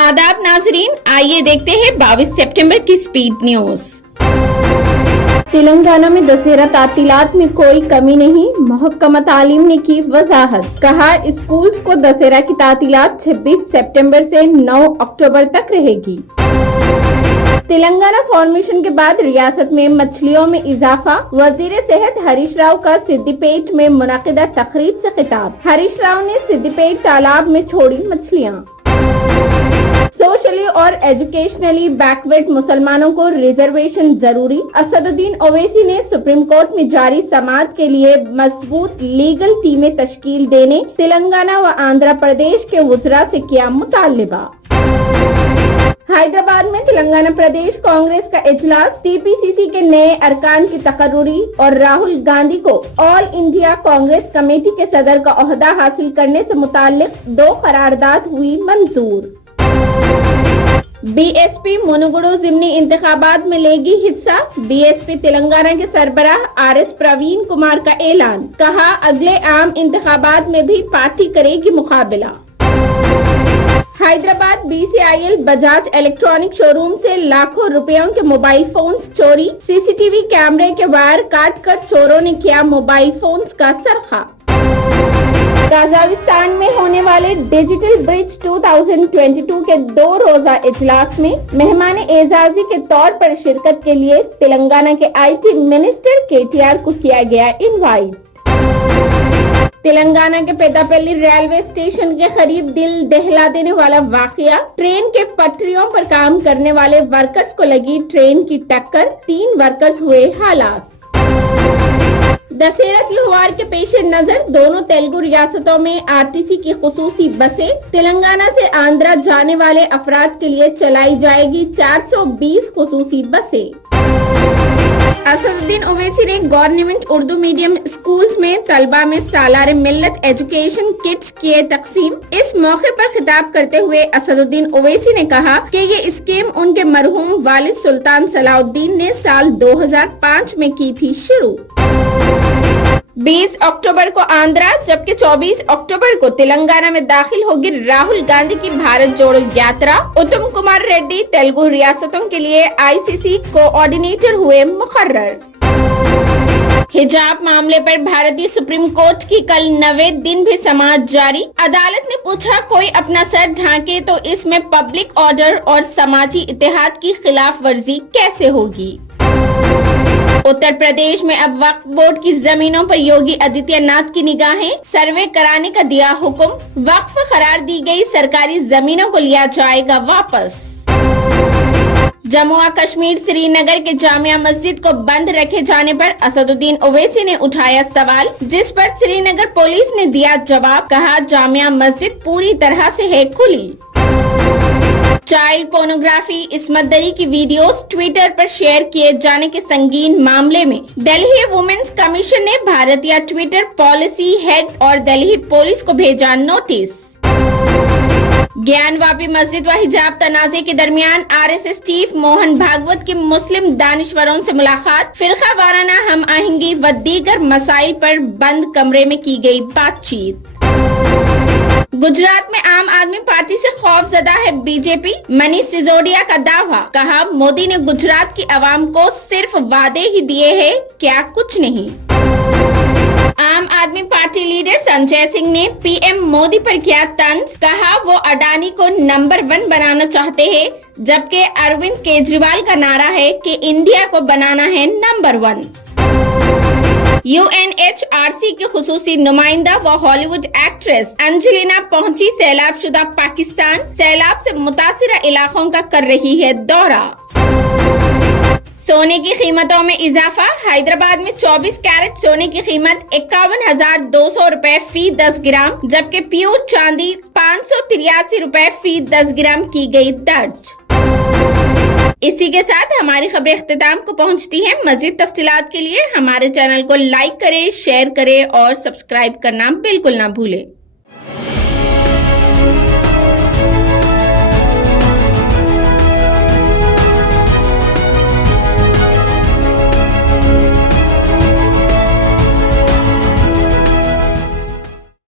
आदाब नाजरीन, आइए देखते हैं 22 सितंबर की स्पीड न्यूज। तेलंगाना में दशहरा तातीलात में कोई कमी नहीं, महकमा तालीम ने की वजाहत। कहा स्कूल्स को दशहरा की तातीलात 26 सितंबर से 9 अक्टूबर तक रहेगी। तेलंगाना फॉर्मेशन के बाद रियासत में मछलियों में इजाफा। वजीर सेहत हरीश राव का सिद्दीपेट में मुनाकिदा तकरीब से खिताब। हरीश राव ने सिद्दीपेट तालाब में छोड़ी मछलियां। सोशली और एजुकेशनली बैकवर्ड मुसलमानों को रिजर्वेशन जरूरी। असदुद्दीन ओवैसी ने सुप्रीम कोर्ट में जारी समाअत के लिए मजबूत लीगल टीमें तश्कील देने तेलंगाना व आंध्र प्रदेश के वुज़रा से किया मुतालिबा। हैदराबाद में तेलंगाना प्रदेश कांग्रेस का इजलास। टीपीसीसी के नए अरकान की तकर्रुरी और राहुल गांधी को ऑल इंडिया कांग्रेस कमेटी के सदर का ओहदा हासिल करने से मुताल्लिक 2 करारदाद हुई मंजूर। बीएसपी मुनुगुडु जिमनी इंतखाबात में लेगी हिस्सा। बीएसपी तेलंगाना के सरबराह आरएस प्रवीण कुमार का ऐलान। कहा अगले आम इंतखाबात में भी पार्टी करेगी मुकाबला। हैदराबाद बीसीआईएल बजाज इलेक्ट्रॉनिक शोरूम से लाखों रुपयों के मोबाइल फोन्स चोरी। सीसीटीवी कैमरे के वायर काट कर चोरों ने किया मोबाइल फोन्स का सरखा। कजाकिस्तान में होने वाले डिजिटल ब्रिज 2022 के 2 रोजा इजलास में मेहमान एजाजी के तौर पर शिरकत के लिए तेलंगाना के आईटी मिनिस्टर केटीआर को किया गया इनवाइट। तेलंगाना के पेदापल्ली रेलवे स्टेशन के करीब दिल दहला देने वाला वाकया। ट्रेन के पटरियों पर काम करने वाले वर्कर्स को लगी ट्रेन की टक्कर, 3 वर्कर्स हुए हलाक। दशहरा त्योहार के पेश नजर दोनों तेलुगु रियासतों में आरटीसी की खुसूसी बसें। तेलंगाना से आंध्रा जाने वाले अफराद के लिए चलाई जाएगी 420 खुसूसी बसें। असदुद्दीन ओवैसी ने गवर्नमेंट उर्दू मीडियम स्कूल्स में तलबा में सालारे मिल्लत एजुकेशन किट्स किए तकसीम। इस मौके पर खिताब करते हुए असदुद्दीन ओवैसी ने कहा कि ये स्कीम उनके मरहूम वालिद सुल्तान सलाउद्दीन ने साल 2005 में की थी शुरू। 20 अक्टूबर को आंध्रा जबकि 24 अक्टूबर को तेलंगाना में दाखिल होगी राहुल गांधी की भारत जोड़ो यात्रा। उत्तम कुमार रेड्डी तेलुगु रियासतों के लिए आईसीसी कोऑर्डिनेटर हुए मुकर्रर। हिजाब मामले पर भारतीय सुप्रीम कोर्ट की कल 9वें दिन भी समाअत जारी। अदालत ने पूछा कोई अपना सर ढांके तो इसमें पब्लिक ऑर्डर और समाजी इत्तेहाद की खिलाफ वर्जी कैसे होगी। उत्तर प्रदेश में अब वक्फ बोर्ड की जमीनों पर योगी आदित्यनाथ की निगाहें। सर्वे कराने का दिया हुक्म। वक्फ करार दी गई सरकारी जमीनों को लिया जाएगा वापस। जम्मू और कश्मीर श्रीनगर के जामिया मस्जिद को बंद रखे जाने पर असदुद्दीन ओवैसी ने उठाया सवाल, जिस पर श्रीनगर पुलिस ने दिया जवाब। कहा जामिया मस्जिद पूरी तरह से है खुली। चाइल्ड पोर्नोग्राफी इस्मत दरी की वीडियोस ट्विटर पर शेयर किए जाने के संगीन मामले में दिल्ली वुमेन्स कमीशन ने भारतीय ट्विटर पॉलिसी हेड और दिल्ली पुलिस को भेजा नोटिस। ज्ञानवापी मस्जिद व हिजाब तनाजे के दरमियान आरएसएस चीफ मोहन भागवत की मुस्लिम दानिश्वरों से मुलाकात। फिरका वाराना हम आहंगी व दीगर मसाइल पर बंद कमरे में की गई बातचीत। गुजरात में आम आदमी पार्टी से खौफजदा है बीजेपी। मनीष सिसोदिया का दावा। कहा मोदी ने गुजरात की आवाम को सिर्फ वादे ही दिए हैं, क्या कुछ नहीं। आम आदमी पार्टी लीडर संजय सिंह ने पीएम मोदी पर किया तंज। कहा वो अडानी को नंबर 1 बनाना चाहते हैं, जबकि अरविंद केजरीवाल का नारा है कि इंडिया को बनाना है नंबर 1। यूएनएचआरसी की खुसूसी नुमाइंदा व हॉलीवुड एक्ट्रेस एंजेलिना पहुंची सैलाब शुदा पाकिस्तान। सैलाब से मुतासिरा इलाकों का कर रही है दौरा। सोने की कीमतों में इजाफा। हैदराबाद में 24 कैरेट सोने की कीमत 51,200 रुपए फी 10 ग्राम, जबकि प्योर चांदी 583 रुपए फी 10 ग्राम की गई दर्ज। इसी के साथ हमारी खबरें इख्तिताम को पहुंचती हैं। मजीद तफसीलात के लिए हमारे चैनल को लाइक करें, शेयर करें और सब्सक्राइब करना बिल्कुल ना भूलें।